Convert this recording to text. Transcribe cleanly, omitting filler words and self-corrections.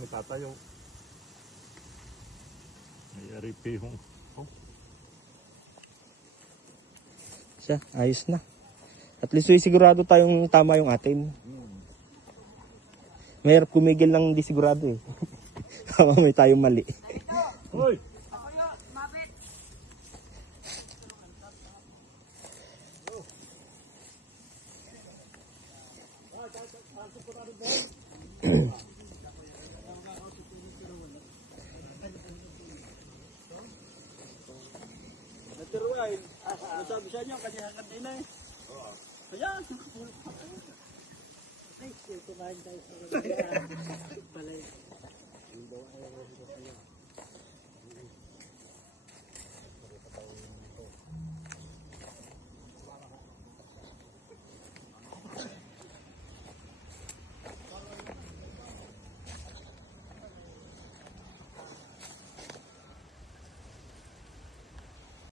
kami tatayo. May aripihong. Oh. Siya, ayos na. At least sigurado tayong tama yung atin. Mahirap kumigil ng di sigurado eh. Tama, may tayong mali. Hoy! Naturuan. Ano sabi sa inyo? Kanya kanina eh. Ayan. Ay, kumain tayo sa